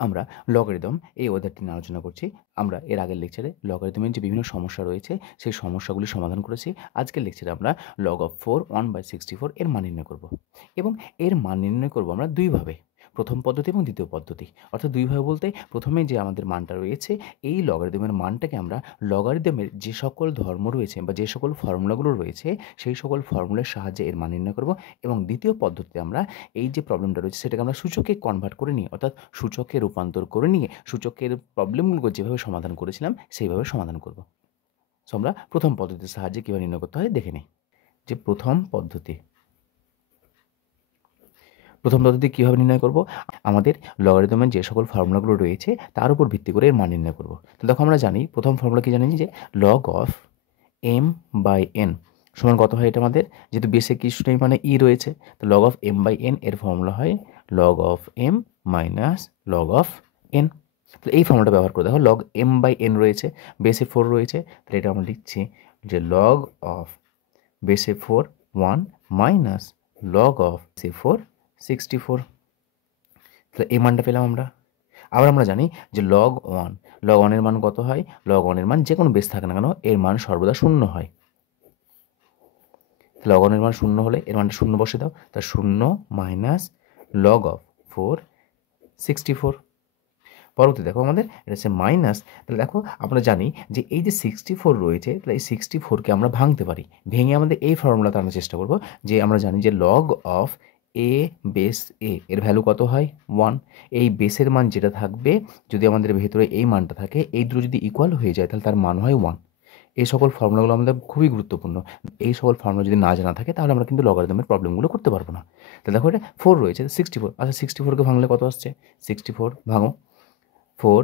আমরা লগারিদম এই অধ্যায়টি নিয়ে আলোচনা করছি। আমরা এর আগের লেকচারে লগারিদমের যে বিভিন্ন সমস্যা রয়েছে সেই সমস্যাগুলি সমাধান করেছি। আজকের লেকচারে আমরা log of 4 1/64 এর মান নির্ণয় করব এবং এর মান নির্ণয় করব আমরা দুইভাবে। প্রথম পদ্ধতি এবং দ্বিতীয় পদ্ধতি। অর্থাৎ দুইভাবে বলতে প্রথমে যে আমাদের মানটা রয়েছে এই লগারিদমের মানটাকে আমরা লগারিদমের যে সকল ধর্ম রয়েছে বা যে সকল ফর্মুলাগুলো রয়েছে সেই সকল ফর্মুলার সাহায্যে এর মান নির্ণয় করব এবং দ্বিতীয় পদ্ধতিতে আমরা এই যে প্রবলেমটা রয়েছে সেটাকে আমরা সূচকে কনভার্ট করে নিয়ে অর্থাৎ সূচকে রূপান্তর করে নিয়ে সূচকের প্রবলেমগুলো যেভাবে সমাধান করেছিলাম সেইভাবে সমাধান করব। সো আমরা প্রথম পদ্ধতির সাহায্যে কীভাবে নির্ণয় করতে হয় দেখে নিই। যে প্রথম পদ্ধতি কীভাবে নির্ণয় করব, আমাদের লগারিদমের যে সকল ফর্মুলাগুলো রয়েছে তার উপর ভিত্তি করে এর মান নির্ণয় করব। তো দেখো আমরা জানি প্রথম ফর্মুলা কি জানি যে log of m/n সমান কত হয়, এটা আমাদের যেহেতু বেসে কিছুটাই মানে ই রয়েছে, তো log of m/n এর ফর্মুলা হয় log of m minus log of n। তো এই ফর্মুলাটা ব্যবহার করে দেখো log m/n রয়েছে, বেসে 4 রয়েছে, তাহলে এটা আমরা লিখছি যে log of বেসে 4 1 মাইনাস log of বেসে 4 64। তাহলে এই মানটা পেলাম আমরা। আবার আমরা জানি যে log 1 এর মান কত হয়, log 1 এর মান যে কোনো বেস থাকে না কেন এর মান সর্বদা 0 হয়। log 1 এর মান 0 হলে এর মানটা 0 বসে দাও, তা 0 মাইনাস log of 4 64। পরবর্তী দেখো আমাদের এটা হচ্ছে মাইনাস, তাহলে দেখো আমরা জানি যে এই যে 64 রয়েছে, তাহলে এই 64কে আমরা ভাঙতে পারি, ভেঙে আমাদের এই ফর্মুলাতে আমরা চেষ্টা করব যে আমরা জানি যে log of a base a এর ভ্যালু কত হয় 1। এই বেসের মান যেটা থাকবে যদি আমাদের ভেতরে এই মানটা থাকে এই দুটো যদি ইকুয়াল হয়ে যায় তাহলে তার মান হয় 1। এই সকল ফর্মুলাগুলো আমাদের খুবই গুরুত্বপূর্ণ। এই সকল ফর্মুলা যদি না জানা থাকে তাহলে আমরা কিন্তু লগারিদমের প্রবলেমগুলো করতে পারবো না। তাহলে দেখো এটা 4 রয়েছে 64, আচ্ছা 64কে ভাঙলে কত আসছে, 64 ভাঙো 4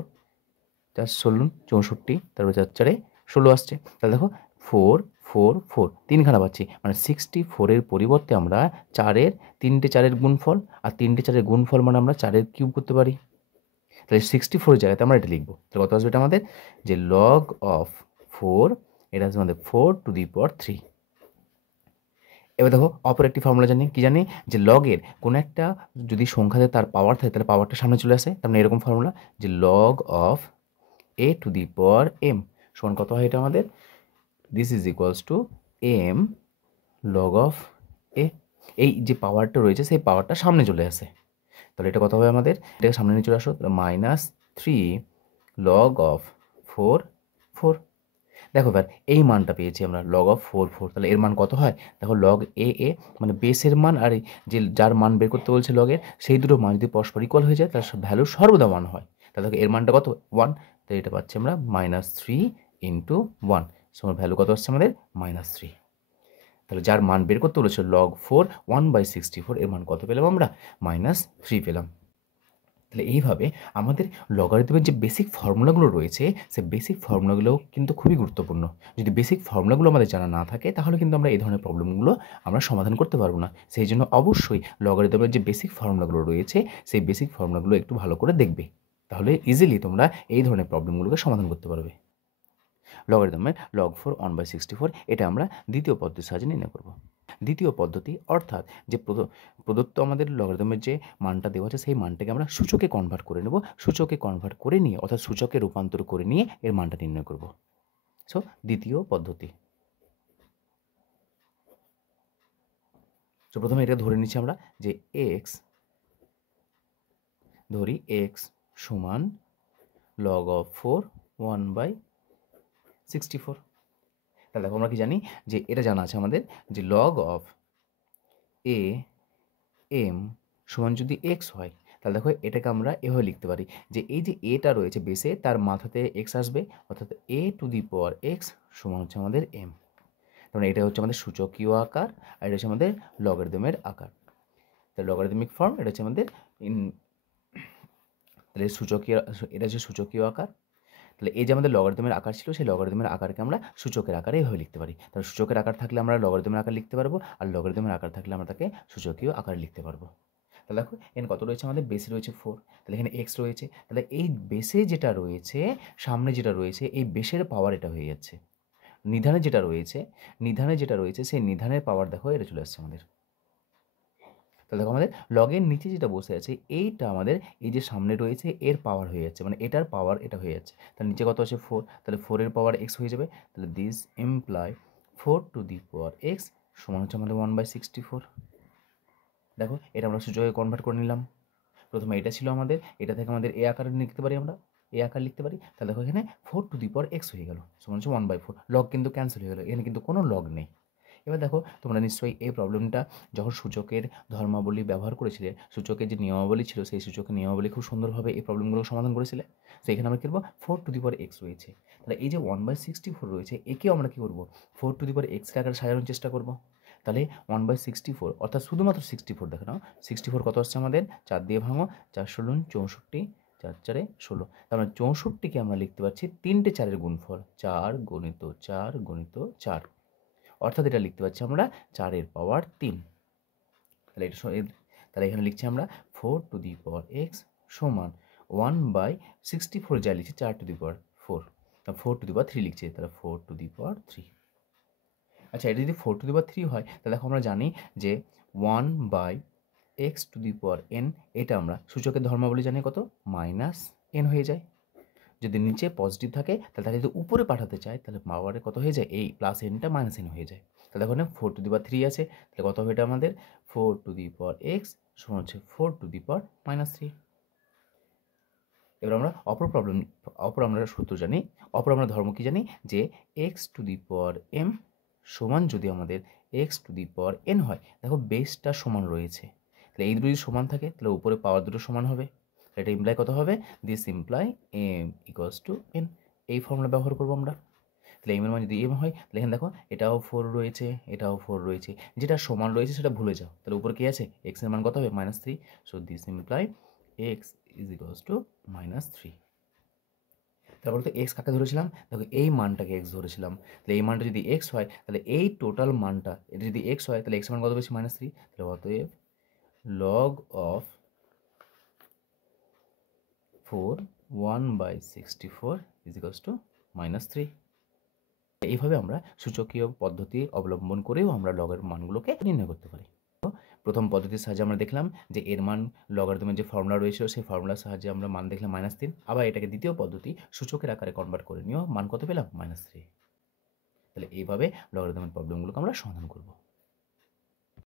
4 16 64, তারপর 4 4 16 আসছে। তাহলে দেখো 4 4 4 তিনখানা পাচ্ছি, মানে 64-এর পরিবর্তে আমরা 4-এর 3টে 4-এর গুণফল আর 3টে 4-এর গুণফল মানে আমরা 4-এর কিউব করতে পারি। তাহলে 64-এর জায়গাতে আমরা এটা লিখবো। তাহলে কত আসবে এটা আমাদের যে log of 4, এটা হচ্ছে আমাদের 4 টু দি পাওয়ার 3। এবার দেখো অপর একটি ফর্মুলা জানি, কি জানি যে লগের কোনো একটা যদি সংখ্যাতে তার পাওয়ার থাকে তাহলে পাওয়ারটা সামনে চলে আসে, তার মানে এরকম ফর্মুলা যে log of a two the power m সমান কত হয় এটা আমাদের, this is equals to m log of a। এই যে পাওয়ারটা রয়েছে সেই পাওয়ারটা সামনে চলে আসে, তাহলে এটা কত হবে আমাদের, এটাকে সামনে নিয়ে চলে আসো, তাহলে -3 log of 4 4। দেখো এবার এই মানটা পেয়েছি আমরা log of 4 4, তাহলে এর মান কত হয় দেখো log a মানে বেসের মান আর যে যার মান বের করতে বলছে লগের সেই দুটো মান যদি পরস্পর ইকুয়াল হয়ে যায় তার ভ্যালু সর্বদা 1 হয়। তাহলে দেখো এর মানটা কত 1, তাই এটা পাচ্ছি আমরা -3 ইন্টু 1 সমান ভ্যালু কত আসছে আমাদের -3। তাহলে যার মান বের করতে বলেছে log 4 1/64 এর মান কত পেলাম আমরা -3 পেলাম। তাহলে এইভাবে আমাদের লগারিদমের যে বেসিক ফর্মুলাগুলো রয়েছে সেই বেসিক ফর্মুলাগুলোও কিন্তু খুবই গুরুত্বপূর্ণ। যদি বেসিক ফর্মুলাগুলো আমাদের জানা না থাকে তাহলে কিন্তু আমরা এই ধরনের প্রবলেমগুলো আমরা সমাধান করতে পারবো না। সেই জন্য অবশ্যই লগারিদমের যে বেসিক ফর্মুলাগুলো রয়েছে সেই বেসিক ফর্মুলাগুলো একটু ভালো করে দেখবে, তাহলে ইজিলি তোমরা এই ধরনের প্রবলেমগুলোকে সমাধান করতে পারবে। লগারিদমের log 4 1/64 এটা আমরা দ্বিতীয় পদ্ধতির সাহায্যে নির্ণয় করব। দ্বিতীয় পদ্ধতি অর্থাৎ যে প্রদত্ত আমাদের লগারিদমের যে মানটা দেওয়া আছে সেই মানটাকে আমরা সূচকে কনভার্ট করে নেব, সূচকে কনভার্ট করে নিয়ে অর্থাৎ সূচকে রূপান্তর করে নিয়ে এর মানটা নির্ণয় করব। সো দ্বিতীয় পদ্ধতি। তো প্রথমে এটা ধরে নিচ্ছি আমরা যে x ধরি x সমান log of 4 1/64। তাহলে দেখো আমরা কি জানি যে এটা জানা আছে আমাদের যে log of a m সমান যদি x হয় তাহলে দেখো এটাকে আমরা এভাবে লিখতে পারি যে এই যে এটা রয়েছে বেসে তার মাথাতে x আসবে, অর্থাৎ a two the power x সমান হচ্ছে আমাদের m। তাহলে এটা হচ্ছে আমাদের সূচকীয় আকার আর এটা হচ্ছে আমাদের লগারিদমের আকার। তাহলে লগারিদমিক ফর্ম এটা হচ্ছে আমাদের তাহলে সূচকীয়, এটা হচ্ছে সূচকীয় আকার। তাহলে এই যে আমাদের লগারিদমের আকার ছিল সেই লগারিদমের আকারকে আমরা সূচকের আকারে এভাবে লিখতে পারি। তাহলে সূচকের আকার থাকলে আমরা লগারিদমের আকার লিখতে পারবো আর লগারিদমের আকার থাকলে আমরা তাকে সূচকীয় আকারে লিখতে পারবো। তাহলে দেখো এখানে কত রয়েছে আমাদের, বেসে রয়েছে 4, তাহলে এখানে x রয়েছে, তাহলে এই বেসে যেটা রয়েছে সামনে যেটা রয়েছে এই বেসের পাওয়ার এটা হয়ে যাচ্ছে, নিধানে যেটা রয়েছে সেই নিধানের পাওয়ার দেখো এটা চলে আসছে আমাদের। তো তাহলে দেখো আমাদের লগের নিচে যেটা বসে আছে এইটা আমাদের এই যে সামনে রয়েছে এর পাওয়ার হয়ে যাচ্ছে, মানে এটার পাওয়ার এটা হয়ে যাচ্ছে। তার নিচে কত আছে 4, তাহলে 4 এর পাওয়ার এক্স হয়ে যাবে। তাহলে this imply 4 two the power x সমান হচ্ছে আমাদের 1/64। দেখো এটা আমরা সূচকে কনভার্ট করে নিলাম। প্রথমে এটা ছিল আমাদের, এটা থেকে আমাদের এ আকারে লিখতে পারি, আমরা এ আকার লিখতে পারি। তাহলে দেখো এখানে 4 টু দি পাওয়ার এক্স হয়ে গেল সমান হচ্ছে 1/4। লগ কিন্তু ক্যান্সেল হয়ে গেল, এখানে কিন্তু কোনো লগ নেই। এবার দেখো তোমরা নিশ্চয়ই এই প্রবলেমটা যখন সূচকের ধর্মাবলী ব্যবহার করেছিলে, সূচকের যে নিয়মাবলী ছিল সেই সূচকের নিয়মাবলী খুব সুন্দরভাবে এই প্রবলেমগুলো সমাধান করেছিলে। তো এখানে আমরা কী করবো, 4 টু দি পাওয়ার এক্স রয়েছে, তাহলে এই যে 1/64 রয়েছে একেও আমরা কী করবো, 4 টু দি পাওয়ার এক্সের আকারে সাজানোর চেষ্টা করবো। তাহলে 1/64 অর্থাৎ শুধুমাত্র 64 দেখে নাও, 64 কত আসছে আমাদের, 4 দিয়ে ভাঙো, 4 ষোলো 64, 4 4 16। তার মানে 64কে আমরা লিখতে পারছি 3টে 4-এর গুণফল, 4 গুণিত 4 গুণিত 4, অর্থাৎ এটা লিখতে পারছি আমরা 4-এর পাওয়ার 3। তাহলে এটা তাহলে এখানে লিখছি আমরা 4 টু দি পাওয়ার এক্স সমান 1/64 যা লিখছি 4 two the power 4, 4 two the পাওয়ার 3 লিখছি, তাহলে 4 টু দি পাওয়ার 3। আচ্ছা, এটা যদি 4 টু দি পাওয়ার 3 হয় তাহলে দেখো আমরা জানি যে 1/x two the power n, এটা আমরা সূচকের ধর্মাবলী জানি কত, -n হয়ে যায়। যদি নিচে পজিটিভ থাকে তাহলে তাকে যদি উপরে পাঠাতে চায় তাহলে পাওয়ারে কত হয়ে যায়, এই প্লাস এনটা মাইনাস এন হয়ে যায়। তাহলে দেখো না 4 টু দি পাওয়ার 3 আছে, তাহলে কত হবে এটা আমাদের 4 টু দি পাওয়ার এক্স সমান হচ্ছে 4 টু দি পাওয়ার -3। এবার আমরা অপর আমরা সূত্র জানি, অপর আমরা ধর্ম কি জানি, যে X to the power M সমান যদি আমাদের X to the power N হয়, দেখো বেসটা সমান রয়েছে, তাহলে এই দুটো যদি সমান থাকে তাহলে উপরে পাওয়ার দুটো সমান হবে। এটা ইমপ্লাই কত হবে, this imply M equals to N. এই ফর্মুলা ব্যবহার করবো আমরা। তাহলে এম এর মান যদি এম হয় তাহলে এখানে দেখো এটাও 4 রয়েছে, এটাও 4 রয়েছে, যেটা সমান রয়েছে সেটা ভুলে যাও। তাহলে উপরে কি আছে, এক্স এর মান কত হবে, -3। So this imply x is equals to -3। তারপরে তো এক্স কাকে ধরেছিলাম, দেখো এই মানটাকে এক্স ধরেছিলাম। তাহলে এই মানটা যদি এক্স হয় তাহলে এই টোটাল মানটা, এটা যদি এক্স হয় তাহলে এক্স মান কত বেশি, -3। তাহলে অতএব log of 4 1/64 is equals to -3। এইভাবে আমরা সূচকীয় পদ্ধতি অবলম্বন করেও আমরা লগের মানগুলোকে নির্ণয় করতে পারি। প্রথম পদ্ধতির সাহায্যে আমরা দেখলাম যে এর মান লগারিদমের যে ফর্মুলা রয়েছিল সেই ফর্মুলার সাহায্যে আমরা মান দেখলাম -3। আবার এটাকে দ্বিতীয় পদ্ধতি সূচকের আকারে কনভার্ট করে নিয়েও মান কত পেলাম, -3। তাহলে এইভাবে লগারিদমের প্রবলেমগুলোকে আমরা সমাধান করব।